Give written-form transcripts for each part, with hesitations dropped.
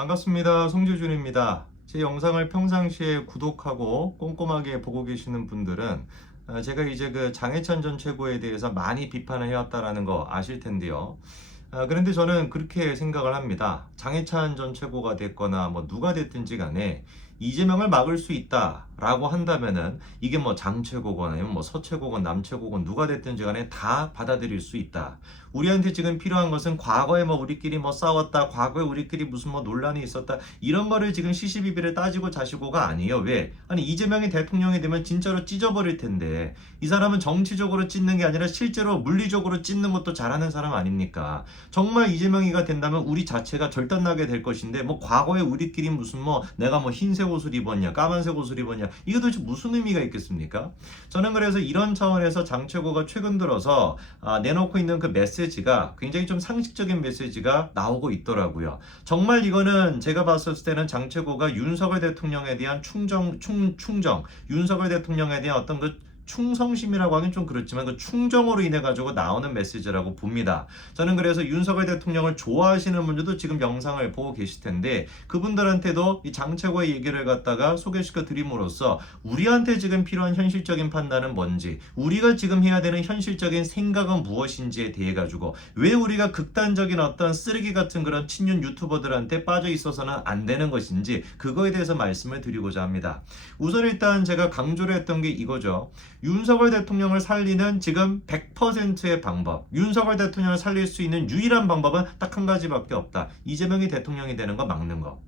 반갑습니다. 송재준입니다. 제 영상을 평상시에 구독하고 꼼꼼하게 보고 계시는 분들은 제가 이제 그 장해찬 전 최고에 대해서 많이 비판을 해왔다라는 거 아실 텐데요. 그런데 저는 그렇게 생각을 합니다. 장해찬 전 최고가 됐거나 뭐 누가 됐든지 간에 이재명을 막을 수 있다라고 한다면은 이게 뭐 장 최고건 아니면 뭐 서 최고건 남 최고건 누가 됐든지 간에 다 받아들일 수 있다. 우리한테 지금 필요한 것은 과거에 뭐 우리끼리 뭐 싸웠다, 과거에 우리끼리 무슨 뭐 논란이 있었다 이런 거를 지금 시시비비를 따지고 자시고가 아니에요. 왜? 아니 이재명이 대통령이 되면 진짜로 찢어버릴 텐데 이 사람은 정치적으로 찢는 게 아니라 실제로 물리적으로 찢는 것도 잘하는 사람 아닙니까? 정말 이재명이가 된다면 우리 자체가 절단나게 될 것인데 뭐 과거에 우리끼리 무슨 뭐 내가 뭐 흰색 옷을 입었냐 까만색 옷을 입었냐 이게 도대체 무슨 의미가 있겠습니까? 저는 그래서 이런 차원에서 장 최고가 최근 들어서 내놓고 있는 그 메시지가 굉장히 좀 상식적인 메시지가 나오고 있더라고요. 정말 이거는 제가 봤을 때는 장 최고가 윤석열 대통령에 대한 충정, 윤석열 대통령에 대한 어떤 그 충성심이라고 하긴 좀 그렇지만 그 충정으로 인해 가지고 나오는 메시지라고 봅니다. 저는 그래서 윤석열 대통령을 좋아하시는 분들도 지금 영상을 보고 계실 텐데 그분들한테도 이 장최고의 얘기를 갖다가 소개시켜 드림으로써 우리한테 지금 필요한 현실적인 판단은 뭔지, 우리가 지금 해야 되는 현실적인 생각은 무엇인지에 대해 가지고 왜 우리가 극단적인 어떤 쓰레기 같은 그런 친윤 유튜버들한테 빠져 있어서는 안 되는 것인지 그거에 대해서 말씀을 드리고자 합니다. 우선 일단 제가 강조를 했던 게 이거죠. 윤석열 대통령을 살리는 지금 100%의 방법, 윤석열 대통령을 살릴 수 있는 유일한 방법은 딱 한 가지밖에 없다. 이재명이 대통령이 되는 거 막는 거.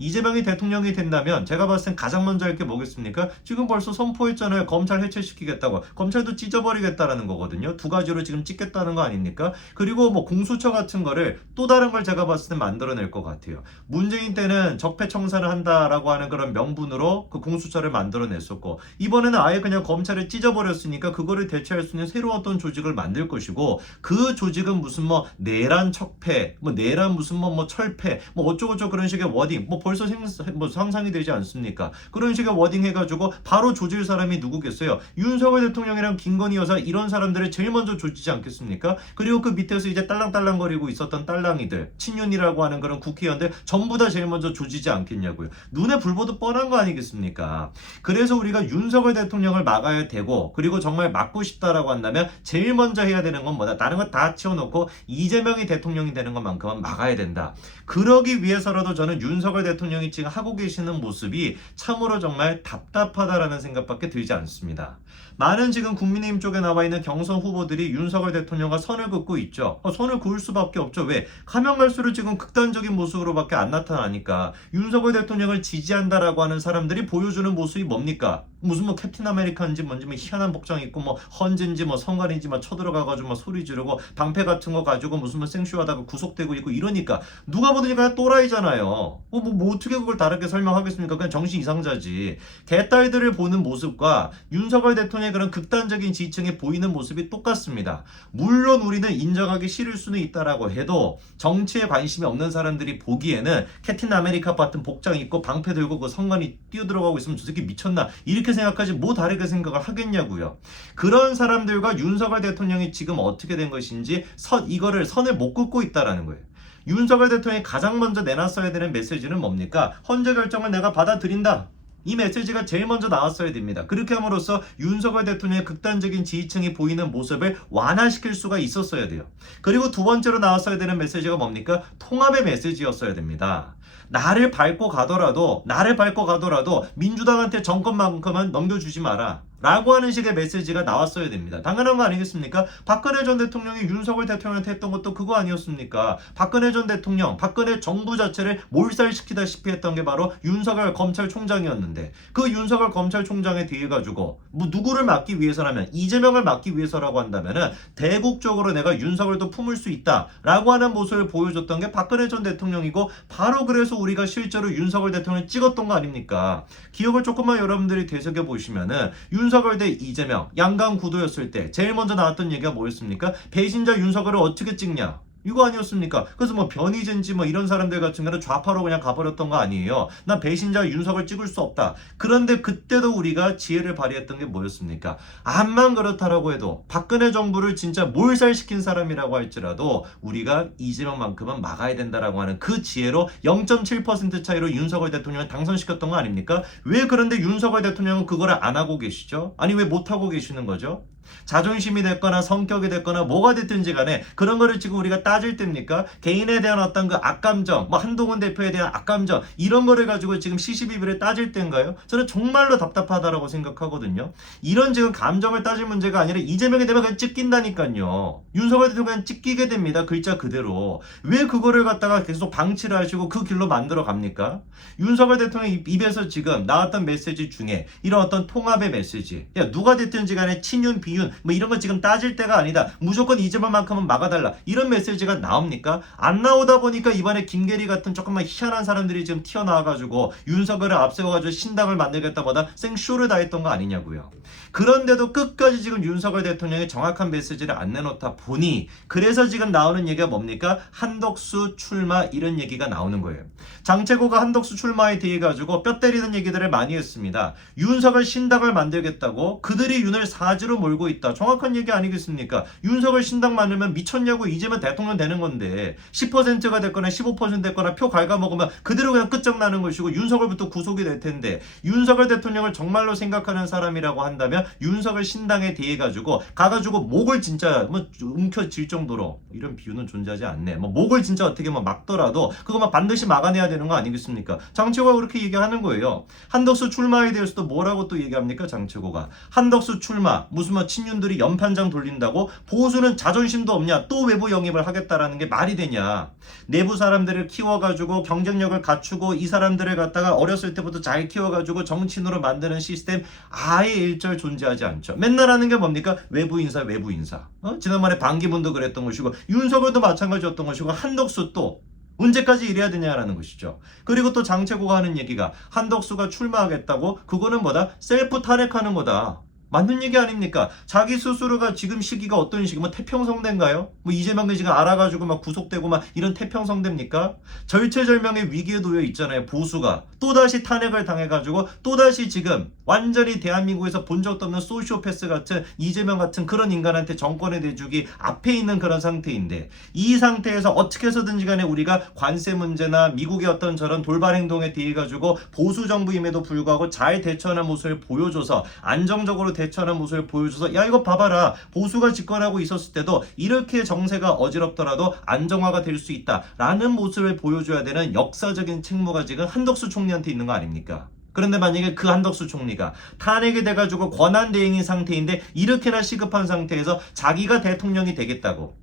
이재명이 대통령이 된다면 제가 봤을 땐 가장 먼저 할 게 뭐겠습니까? 지금 벌써 선포했잖아요. 검찰 해체시키겠다고. 검찰도 찢어버리겠다라는 거거든요. 두 가지로 지금 찢겠다는 거 아닙니까? 그리고 뭐 공수처 같은 거를 또 다른 걸 제가 봤을 땐 만들어낼 것 같아요. 문재인 때는 적폐청산을 한다라고 하는 그런 명분으로 그 공수처를 만들어냈었고 이번에는 아예 그냥 검찰을 찢어버렸으니까 그거를 대체할 수 있는 새로운 어떤 조직을 만들 것이고 그 조직은 무슨 뭐 내란 척패, 뭐 내란 무슨 뭐 철패, 뭐 어쩌고저쩌고 그런 식의 워딩 뭐 벌써 뭐 상상이 되지 않습니까? 그런 식의 워딩 해가지고 바로 조질 사람이 누구겠어요? 윤석열 대통령이랑 김건희 여사 이런 사람들을 제일 먼저 조지지 않겠습니까? 그리고 그 밑에서 이제 딸랑딸랑거리고 있었던 딸랑이들, 친윤이라고 하는 그런 국회의원들 전부 다 제일 먼저 조지지 않겠냐고요. 눈에 불 보듯 뻔한 거 아니겠습니까? 그래서 우리가 윤석열 대통령을 막아야 되고 그리고 정말 막고 싶다라고 한다면 제일 먼저 해야 되는 건 뭐다? 다른 거 다 치워놓고 이재명이 대통령이 되는 것만큼은 막아야 된다. 그러기 위해서라도 저는 윤석열 대통령이 지금 하고 계시는 모습이 참으로 정말 답답하다라는 생각밖에 들지 않습니다. 많은 지금 국민의힘 쪽에 나와 있는 경선 후보들이 윤석열 대통령과 선을 긋고 있죠. 선을 그을 수밖에 없죠. 왜? 가면 갈수록 지금 극단적인 모습으로밖에 안 나타나니까 윤석열 대통령을 지지한다라고 하는 사람들이 보여주는 모습이 뭡니까? 무슨 뭐 캡틴 아메리카인지 뭔지 뭐 희한한 복장 입고 뭐 헌지인지 뭐 성관인지 막 쳐들어가가지고 막 소리 지르고 방패 같은 거 가지고 무슨 뭐 생쇼하다가 구속되고 있고 이러니까 누가 보더니 그냥 또라이잖아요. 뭐 어떻게 그걸 다르게 설명하겠습니까? 그냥 정신 이상자지. 개딸들을 보는 모습과 윤석열 대통령의 그런 극단적인 지지층에 보이는 모습이 똑같습니다. 물론 우리는 인정하기 싫을 수는 있다라고 해도 정치에 관심이 없는 사람들이 보기에는 캡틴 아메리카 같은 복장 입고 방패 들고 그 성관이 뛰어들어가고 있으면 저 새끼 미쳤나 이렇게 생각하지 뭐 다르게 생각을 하겠냐고요. 그런 사람들과 윤석열 대통령이 지금 어떻게 된 것인지 이거를 선을 못 긋고 있다라는 거예요. 윤석열 대통령이 가장 먼저 내놨어야 되는 메시지는 뭡니까? 헌재 결정을 내가 받아들인다. 이 메시지가 제일 먼저 나왔어야 됩니다. 그렇게 함으로써 윤석열 대통령의 극단적인 지지층이 보이는 모습을 완화시킬 수가 있었어야 돼요. 그리고 두 번째로 나왔어야 되는 메시지가 뭡니까? 통합의 메시지였어야 됩니다. 나를 밟고 가더라도 민주당한테 정권만큼은 넘겨주지 마라. 라고 하는 식의 메시지가 나왔어야 됩니다. 당연한 거 아니겠습니까? 박근혜 전 대통령이 윤석열 대통령한테 했던 것도 그거 아니었습니까? 박근혜 전 대통령, 박근혜 정부 자체를 몰살시키다시피 했던 게 바로 윤석열 검찰총장이었는데 그 윤석열 검찰총장에 대해 가지고 뭐 누구를 막기 위해서라면 이재명을 막기 위해서라고 한다면은 대국적으로 내가 윤석열도 품을 수 있다라고 하는 모습을 보여줬던 게 박근혜 전 대통령이고 바로 그래서 우리가 실제로 윤석열 대통령을 찍었던 거 아닙니까? 기억을 조금만 여러분들이 되새겨 보시면은 윤석열 대 이재명 양강 구도였을 때 제일 먼저 나왔던 얘기가 뭐였습니까? 배신자 윤석열을 어떻게 찍냐? 이거 아니었습니까? 그래서 뭐 변희재인지 뭐 이런 사람들 같은 경우는 좌파로 그냥 가버렸던 거 아니에요. 나 배신자 윤석을 찍을 수 없다. 그런데 그때도 우리가 지혜를 발휘했던 게 뭐였습니까? 암만 그렇다라고 해도 박근혜 정부를 진짜 몰살시킨 사람이라고 할지라도 우리가 이재명만큼은 막아야 된다라고 하는 그 지혜로 0.7% 차이로 윤석열 대통령을 당선시켰던 거 아닙니까? 왜 그런데 윤석열 대통령은 그거를 안 하고 계시죠? 아니 왜 못하고 계시는 거죠? 자존심이 됐거나 성격이 됐거나 뭐가 됐든지 간에 그런 거를 지금 우리가 따질 때입니까? 개인에 대한 어떤 그 악감정, 뭐 한동훈 대표에 대한 악감정 이런 거를 가지고 지금 시시비비를 따질 때인가요? 저는 정말로 답답하다라고 생각하거든요. 이런 지금 감정을 따질 문제가 아니라 이재명이 되면 그냥 찢긴다니까요. 윤석열 대통령 그냥 찢기게 됩니다. 글자 그대로. 왜 그거를 갖다가 계속 방치를 하시고 그 길로 만들어 갑니까? 윤석열 대통령 입에서 지금 나왔던 메시지 중에 이런 어떤 통합의 메시지, 야 누가 됐든지 간에 친윤 비윤 뭐 이런 거 지금 따질 때가 아니다. 무조건 이재명만큼은 막아달라. 이런 메시지가 나옵니까? 안 나오다 보니까 이번에 김계리 같은 조금만 희한한 사람들이 지금 튀어나와가지고 윤석열을 앞세워가지고 신당을 만들겠다보다 생쇼를 다 했던 거 아니냐고요. 그런데도 끝까지 지금 윤석열 대통령이 정확한 메시지를 안 내놓다 보니 그래서 지금 나오는 얘기가 뭡니까? 한덕수 출마 이런 얘기가 나오는 거예요. 장채고가 한덕수 출마에 대해 가지고 뼈 때리는 얘기들을 많이 했습니다. 윤석열 신당을 만들겠다고 그들이 윤을 사지로 몰고 있다. 정확한 얘기 아니겠습니까? 윤석열 신당 만들면 미쳤냐고 이재명 대통령 되는 건데 10%가 됐거나 15% 됐거나 표 갉아먹으면 그대로 그냥 끝장나는 것이고 윤석열부터 구속이 될 텐데 윤석열 대통령을 정말로 생각하는 사람이라고 한다면 윤석열 신당에 대해 가지고 가가지고 목을 진짜 뭐 움켜쥘 정도로 이런 비유는 존재하지 않네. 뭐 목을 진짜 어떻게 뭐 막더라도 그거만 반드시 막아내야 되는 거 아니겠습니까? 장채고가 그렇게 얘기하는 거예요. 한덕수 출마에 대해서도 뭐라고 또 얘기합니까? 장채고가 한덕수 출마 무슨 뭐 친윤들이 연판장 돌린다고 보수는 자존심도 없냐 또 외부 영입을 하겠다라는 게 말이 되냐. 내부 사람들을 키워가지고 경쟁력을 갖추고 이 사람들을 갖다가 어렸을 때부터 잘 키워가지고 정치인으로 만드는 시스템 아예 일절 존재하지 않죠. 맨날 하는 게 뭡니까? 외부 인사 외부 인사. 지난번에 반기문도 그랬던 것이고 윤석열도 마찬가지였던 것이고 한덕수 또 언제까지 이래야 되냐라는 것이죠. 그리고 또 장채고가 하는 얘기가 한덕수가 출마하겠다고 그거는 뭐다? 셀프 탄핵하는 거다. 맞는 얘기 아닙니까? 자기 스스로가 지금 시기가 어떤 시기, 뭐 태평성대인가요? 뭐 이재명이 지금 알아가지고 막 구속되고 막 이런 태평성대입니까? 절체절명의 위기에 놓여 있잖아요. 보수가 또다시 탄핵을 당해가지고 또다시 지금 완전히 대한민국에서 본 적도 없는 소시오패스 같은 이재명 같은 그런 인간한테 정권에 대주기 앞에 있는 그런 상태인데 이 상태에서 어떻게 해서든지 간에 우리가 관세 문제나 미국의 어떤 저런 돌발 행동에 대해 가지고 보수 정부임에도 불구하고 잘 대처하는 모습을 보여줘서 안정적으로 대처하는 모습을 보여줘서 야 이거 봐봐라 보수가 집권하고 있었을 때도 이렇게 정세가 어지럽더라도 안정화가 될 수 있다라는 모습을 보여줘야 되는 역사적인 책무가 지금 한덕수 총리한테 있는 거 아닙니까? 그런데 만약에 그 한덕수 총리가 탄핵이 돼가지고 권한대행인 상태인데 이렇게나 시급한 상태에서 자기가 대통령이 되겠다고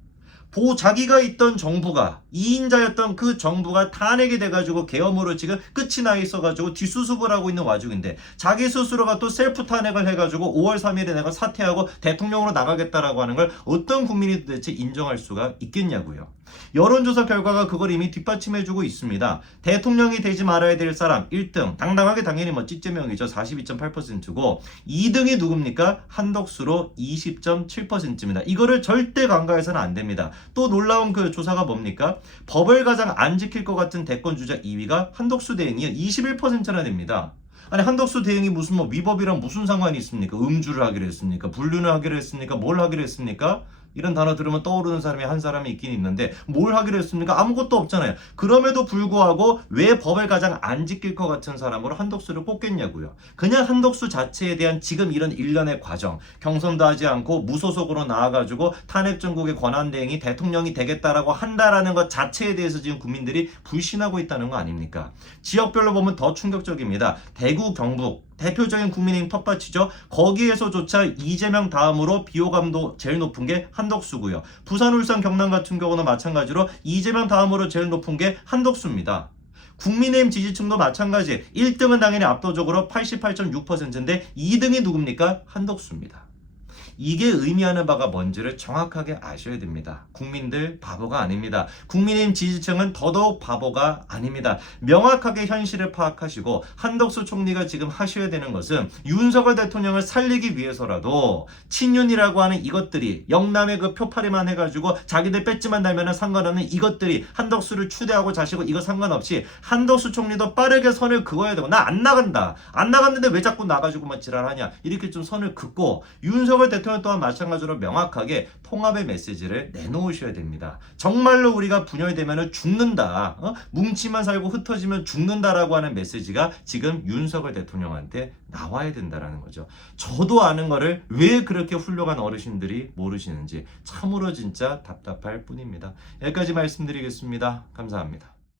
자기가 있던 정부가 2인자였던 그 정부가 탄핵이 돼가지고 계엄으로 지금 끝이 나 있어가지고 뒷수습을 하고 있는 와중인데 자기 스스로가 또 셀프 탄핵을 해가지고 5월 3일에 내가 사퇴하고 대통령으로 나가겠다라고 하는 걸 어떤 국민이 도대체 인정할 수가 있겠냐고요. 여론조사 결과가 그걸 이미 뒷받침해주고 있습니다. 대통령이 되지 말아야 될 사람 1등 당당하게 당연히 뭐 찌제명이죠. 42.8%고 2등이 누굽니까? 한덕수로 20.7%입니다. 이거를 절대 간과해서는 안 됩니다. 또 놀라운 그 조사가 뭡니까? 법을 가장 안 지킬 것 같은 대권 주자 2위가 한덕수 대행이 21%나 됩니다. 아니 한덕수 대행이 무슨 뭐 위법이랑 무슨 상관이 있습니까? 음주를 하기로 했습니까? 불륜을 하기로 했습니까? 뭘 하기로 했습니까? 이런 단어 들으면 떠오르는 사람이 한 사람이 있긴 있는데 뭘 하기로 했습니까? 아무것도 없잖아요. 그럼에도 불구하고 왜 법을 가장 안 지킬 것 같은 사람으로 한덕수를 꼽겠냐고요. 그냥 한덕수 자체에 대한 지금 이런 일련의 과정, 경선도 하지 않고 무소속으로 나와가지고 탄핵 정국의 권한대행이 대통령이 되겠다라고 한다라는 것 자체에 대해서 지금 국민들이 불신하고 있다는 거 아닙니까? 지역별로 보면 더 충격적입니다. 대구, 경북 대표적인 국민의힘 텃밭이죠. 거기에서조차 이재명 다음으로 비호감도 제일 높은 게 한덕수고요. 부산, 울산, 경남 같은 경우는 마찬가지로 이재명 다음으로 제일 높은 게 한덕수입니다. 국민의힘 지지층도 마찬가지. 1등은 당연히 압도적으로 88.6%인데 2등이 누굽니까? 한덕수입니다. 이게 의미하는 바가 뭔지를 정확하게 아셔야 됩니다. 국민들 바보가 아닙니다. 국민의힘 지지층은 더더욱 바보가 아닙니다. 명확하게 현실을 파악하시고 한덕수 총리가 지금 하셔야 되는 것은 윤석열 대통령을 살리기 위해서라도 친윤이라고 하는 이것들이 영남의 그 표파리만 해가지고 자기들 배지만 달면은 상관없는 이것들이 한덕수를 추대하고 자시고 이거 상관없이 한덕수 총리도 빠르게 선을 그어야 되고 나 안 나간다. 안 나갔는데 왜 자꾸 나가지고 막 지랄하냐. 이렇게 좀 선을 긋고 윤석열 대통령 또한 마찬가지로 명확하게 통합의 메시지를 내놓으셔야 됩니다. 정말로 우리가 분열되면 죽는다. 뭉치만 살고 흩어지면 죽는다라고 하는 메시지가 지금 윤석열 대통령한테 나와야 된다라는 거죠. 저도 아는 거를 왜 그렇게 훌륭한 어르신들이 모르시는지 참으로 진짜 답답할 뿐입니다. 여기까지 말씀드리겠습니다. 감사합니다.